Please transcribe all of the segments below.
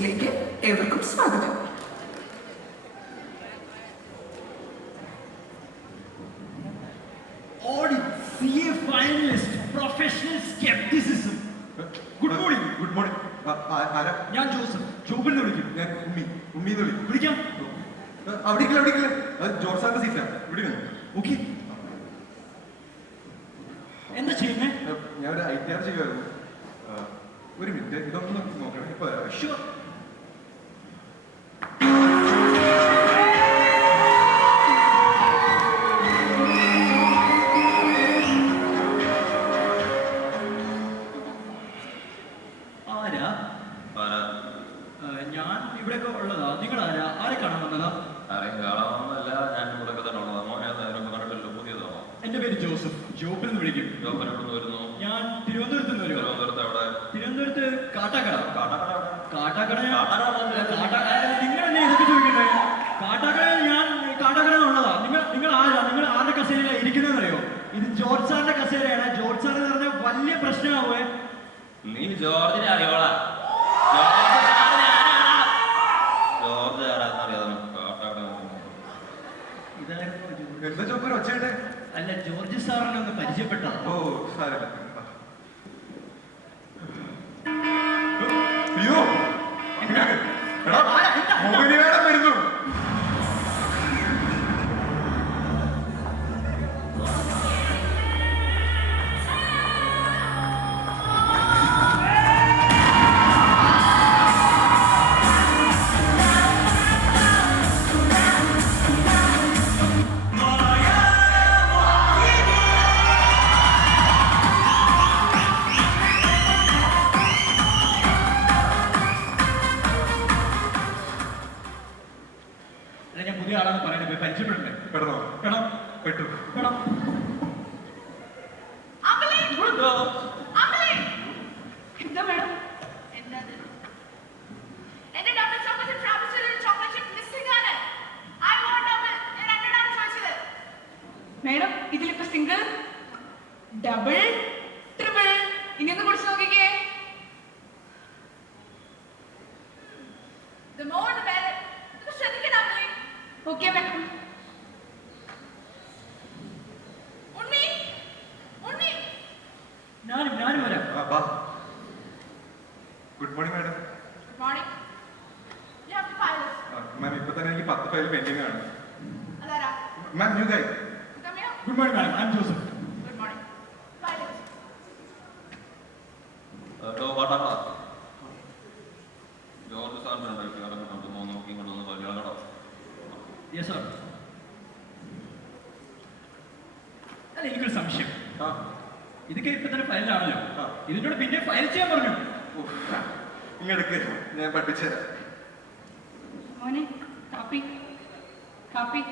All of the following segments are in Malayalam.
ന്യൂസിലേക്ക് ഏവർക്കും സ്വാഗതം. CA finalist, professional skepticism. Good morning. Good morning. ഞാൻ ജോസഫ്. ജോബിൽ നിന്ന് വിളിക്കും. ഞാൻ ഉമ്മി വിളിക്കാം. അവിടെ ജോർജ് സാറിന്റെ സീറ്റാ. ഇവിടെ ഓക്കെ. എന്താ ചെയ്യുന്നേ? ഞാൻ ഒരു ITR ചെയ്യുമായിരുന്നു. ഒരു മിനിറ്റ്, ഇതൊന്ന് നോക്കണം. ഇപ്പൊ ഷുവർ. ഞാൻ ഇവിടെയൊക്കെ ഉള്ളതാ. നിങ്ങൾ ആരെ കാണാൻ വന്നതാ? എന്റെ പേര് ജോസഫ്. ജോബിൽ നിന്ന് വിളിക്കും. ഞാൻ തിരുവനന്തപുരത്ത് നിന്ന് വരും. തിരുവനന്തപുരത്ത് കാട്ടാക്കട. നിങ്ങൾ എന്നെ ഇതൊക്കെ ചോദിക്കട്ടെ? കാട്ടാക്കട ഉള്ളതാ. നിങ്ങൾ ആരാ? നിങ്ങൾ ആരുടെ കസേരയിലാണ് ഇരിക്കുന്നതെന്ന് അറിയോ? ഇത് ജോർജ് സാറിന്റെ കസേരയാണ്. ജോർജ് സാർ എന്ന് പറഞ്ഞാൽ വലിയ പ്രശ്നമാവേ. നീ ജോർജിനെ അറിയോളാ? എന്താ ചോപ്പർ ഒച്ചയുടെ? അല്ല, ജോർജ് സാറിനെ ഒന്ന് പരിചയപ്പെട്ടതാ. ഓ സാരല്ല. അയ്യോ മോഹിനിയാട്ടം വരുന്നു. ഞാൻ പുതിയ ആളാന്ന് പറയുന്നത് പരിചയപ്പെടണ്ടേ? പെട്ടു. മേഡം, ഇതിലിപ്പോ സിംഗിൾ, ഡബിൾ, ട്രിപ്പിൾ, ഇനി ഒന്ന് കുടിച്ചു നോക്കിക്കേ. Okay madam. ഞാനും വരാം. Good morning madam. മാം, ഇപ്പൊ തന്നെ എനിക്ക് 10 ഫയൽ പെൻഡിങ് ആണ്. Ma'am, new guy. Good morning madam. I am Joseph. George സാറിന്റെ നോക്കി കൊണ്ടൊന്ന് പരിഗണനോ? Yes sir. അല്ല, എനിക്കൊരു സംശയം. ഇതൊക്കെ ഇപ്പൊ തന്നെ ഫയലിലാണല്ലോ. ഇതിനോട് പിന്നെ ഫയൽ ചെയ്യാൻ പറഞ്ഞു. ഇങ്ങെടുക്ക്, ഞാൻ പഠിപ്പിച്ചുതരാം. മോനെ, കാപ്പി കാപ്പി.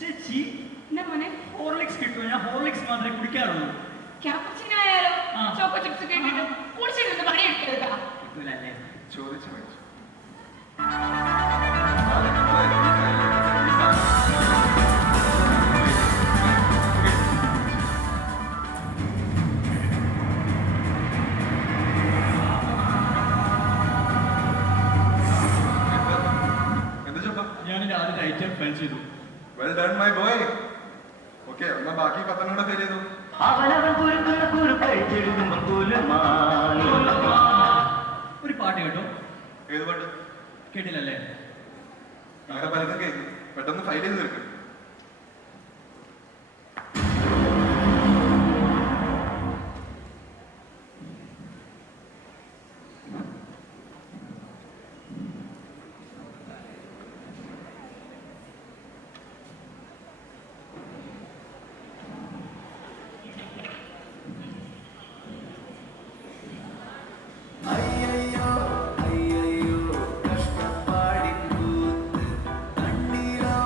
ചേച്ചി, എന്നാ മോനെ? ഹോർലിക്സ് കിട്ടുമോ? ഞാൻ ഹോർലിക്സ് മാത്രമേ കുടിക്കാറുള്ളൂ. ക്യാപ്പച്ചിനോ ആയാലോ? ചോക്കോ ചിപ്സ് കേട്ടിട്ട് കുടിച്ചിരുന്ന് പണിയെടുക്കരുതാ. കിട്ടൂലല്ലേ? ചോദിച്ചു മേടിച്ചു. ഞാൻ ആദ്യത്തെ ഐറ്റം ഫയൽ ചെയ്തു. Well done my boy. Okay, എന്നാ ബാക്കി 10 കൂടെ ഫെയിൽ ചെയ്തു. ഒരു പാട്ട് കേട്ടോ? ഏത് പാട്ട്? കേട്ടില്ലല്ലേ? അങ്ങനെ പലതും കേൾക്കും. പെട്ടെന്ന് ഫൈൽ ചെയ്ത് തീർക്കും. അയ്യയ്യോ, കഷ്ടപ്പാടിക്കൂത്ത്, കണ്ണീരോ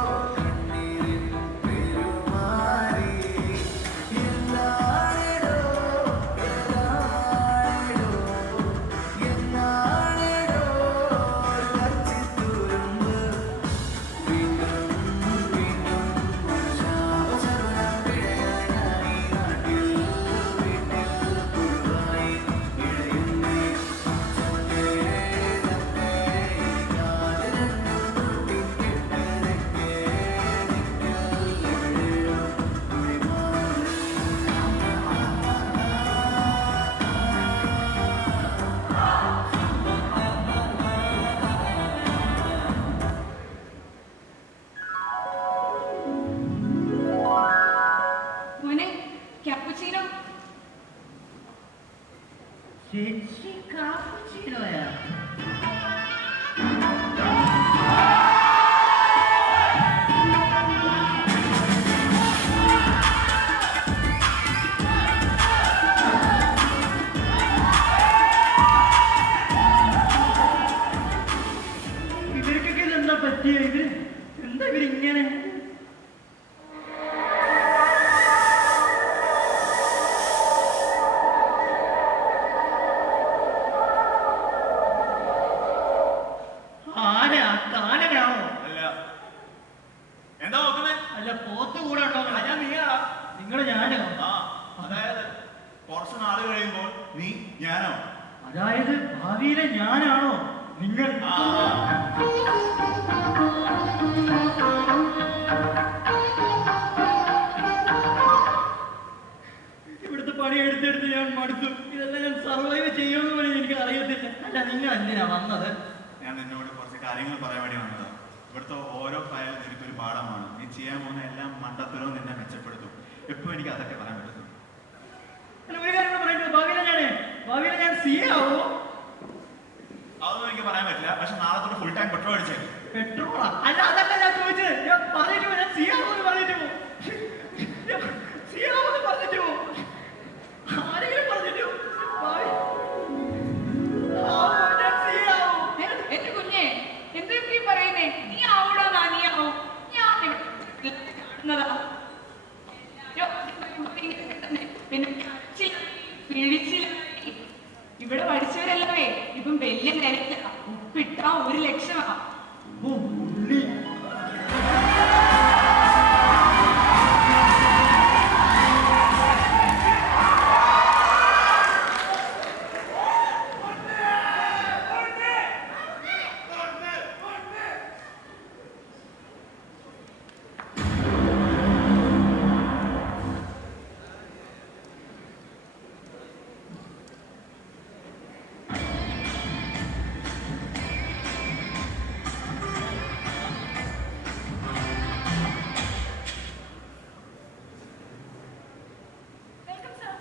ഇവർക്കൊക്കെ ഇതെന്താ പറ്റിയ ഇവര് എന്താ ഇവരിങ്ങനെ ആരാ കാനനാണോ അല്ല എന്താ നോക്കുന്നേ അല്ല പോത്ത് കൂടെ ഉണ്ടോ ഞാൻ നീയാടാ നിങ്ങള് ഞാനോ ആ അതായത് കുറച്ച് നാള് കഴിയുമ്പോൾ നീ ഞാനോ അതായത് ഭാവിയിലെ ഞാനാണോ നിങ്ങൾ ആ ഇവിടുത്തെ പണി എടുത്തെടുത്ത് ഞാൻ മടുത്തു ഇതെല്ലാം ഞാൻ സർവൈവ് ചെയ്യുമെന്ന് പോലും എനിക്ക് അറിയത്തില്ല അല്ല നിങ്ങൾ എന്തിനാ വന്നത് ഞാൻ നിന്നോട് കുറച്ച് കാര്യങ്ങൾ പറയാൻ വേണ്ടി വന്നതാണ് ഇവിടുത്തെ ഓരോ ഫയലും എനിക്കൊരു പാഠമാണ് നീ ചെയ്യാൻ പോകുന്ന എല്ലാം മണ്ടത്തരവും നിന്നെ മെച്ചപ്പെടുത്തും എപ്പോഴും എനിക്ക് അതൊക്കെ പറയാൻ പറ്റുന്നു അല്ല ഒരു കാര്യം കൂടെ പറയുന്നത് ഭാവിയിലെ ഞാൻ സി ആവോ അതൊന്നും എനിക്ക് പറയാൻ പറ്റില്ല പക്ഷെ നാളെ തൊട്ട് ഫുൾ ടൈം പെട്രോൾ അടിച്ചേക്കും പെട്രോളാ അല്ല അതല്ല ഞാൻ ചോദിച്ചത് ഞാൻ പറഞ്ഞിട്ട് പോ, ഞാൻ സി ആവോന്ന് പറഞ്ഞിട്ട് പോ സി ആവോന്ന് പറഞ്ഞിട്ട് പോ ആരെങ്കിലും പറഞ്ഞിട്ട് പോ. ഭാവി. ആവോ, ഞാൻ സി ആവോ. എന്റെ കുഞ്ഞെ എന്തൊക്കെ പറയുന്നേ നീ ആവൂടാ നീ ആവും ഞാൻ കാണുന്നതാ പിന്നെ പിഴിച്ചില്ല ഇവിടെ പഠിച്ചവരല്ലേ ഇപ്പം വലിയ നിരക്കില്ല ഉപ്പിട്ടാ 1 ലക്ഷമാ ഓ, ഉള്ളി. Welcome sir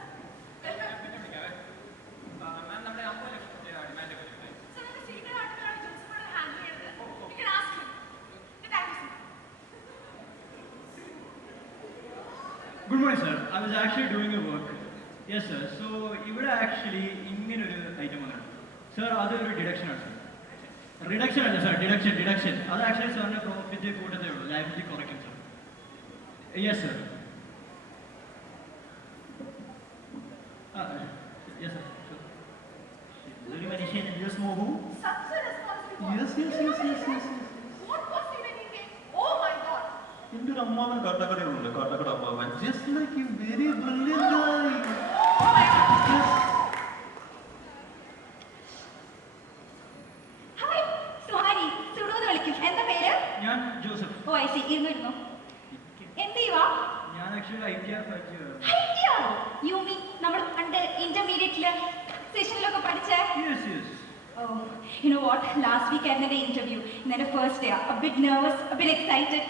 Good morning, sir. I was actually doing a work. Yes, sir. So, ഇവിടെ ആക്ച്വലി ഇങ്ങനൊരു ഐറ്റം വന്നിട്ടുണ്ട് സർ. അതൊരു ഡിഡക്ഷൻ ആണ് സർ. റിഡക്ഷൻ അല്ല സർ, ഡിഡക്ഷൻ. അത് ആക്ച്വലി സാറിന്റെ പ്രോഫിറ്റ് കൂട്ടത്തേ ഉള്ളൂ, ലയബിലിറ്റി കുറയ്ക്കും sir. Yes sir. Yes sir. ഒരു മനുഷ്യൻ ജസ്റ്റ് മൂവ്. യെസ്. എന്റെ ഒരു അമ്മാവൻ കാട്ടാക്കടയുണ്ട്, കാട്ടാക്കട അമ്മാവൻ. Just like you, very brilliant guy. Hi Suhani സുഡൂന്ന് വിളിക്കും എന്താ പേര് ഞാൻ ജോസഫ്. ഓ ഐ സി ഇരുന്നു എന്ത് ചെയ്യുവാ ഞാൻ ആക്ച്വലി ITR പഠിച്ചു. യു മീൻ നമ്മൾ പണ്ട് ഇന്റർമീഡിയറ്റില് സെഷനിലൊക്കെ പഠിച്ചേ yes. Oh you know what last week ആയിരുന്നു എൻ്റെ ഇന്റർവ്യൂ ഇന്നെ first day a bit nervous a bit excited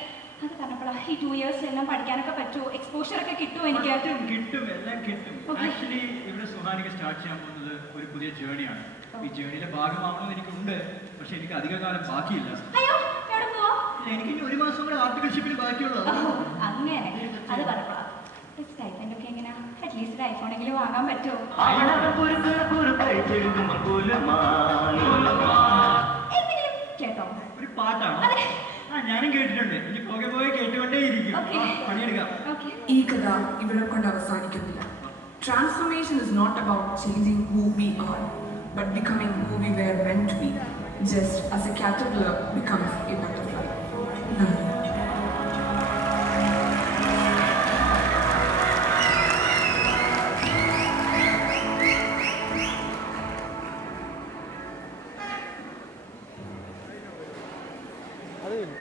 അത് പറഞ്ഞപ്പോഴാണ് ഈ 2 years എല്ലാം പഠിക്കാനൊക്കെ പറ്റുമോ എക്സ്പോഷർ ഒക്കെ കിട്ടുമോ എനിക്ക് കിട്ടും എല്ലാം കിട്ടും. Okay. ആക്ച്വലി ഇവിടെ സുഹാനിക്ക് സ്റ്റാർട്ട് ചെയ്യാൻ പോകുന്നത് ഒരു പുതിയ ജേണിയാണ്. ഈ ജേണിയിലെ ഭാഗമാവണമെന്ന് എനിക്കുണ്ട്, പക്ഷെ എനിക്ക് അധിക കാലം ബാക്കിയില്ല. അയ്യോ എവിടെ പോവാ എനിക്ക് ഇനി 1 മാസം കൂടെ ആർട്ടിക്കൽഷിപ്പിൽ ബാക്കിയുള്ളത്. ഓ, അങ്ങനെ അത് പറഞ്ഞപ്പോഴാ സ്റ്റൈപ്പൻഡ് ഒക്കെ എങ്ങനെയാ അറ്റ്ലീസ്റ്റ് ഒരു ഐഫോണെങ്കിലും വാങ്ങാൻ പറ്റുമോ എന്തെങ്കിലും കേട്ടോ ഒരു പാട്ടാണ്. അതെ. ഞാനും കേട്ടിട്ടുണ്ട്. ഇനി പോകെ കേട്ടുകൊണ്ടേയിരിക്കും. Okay. പണിയെടുക്കാം. ഓക്കെ ഈ കഥ ഇവിടെ കൊണ്ട് അവസാനിക്കുന്നില്ല. Transformation is not about changing who we are, but becoming who we were meant to be, just as a caterpillar becomes a butterfly.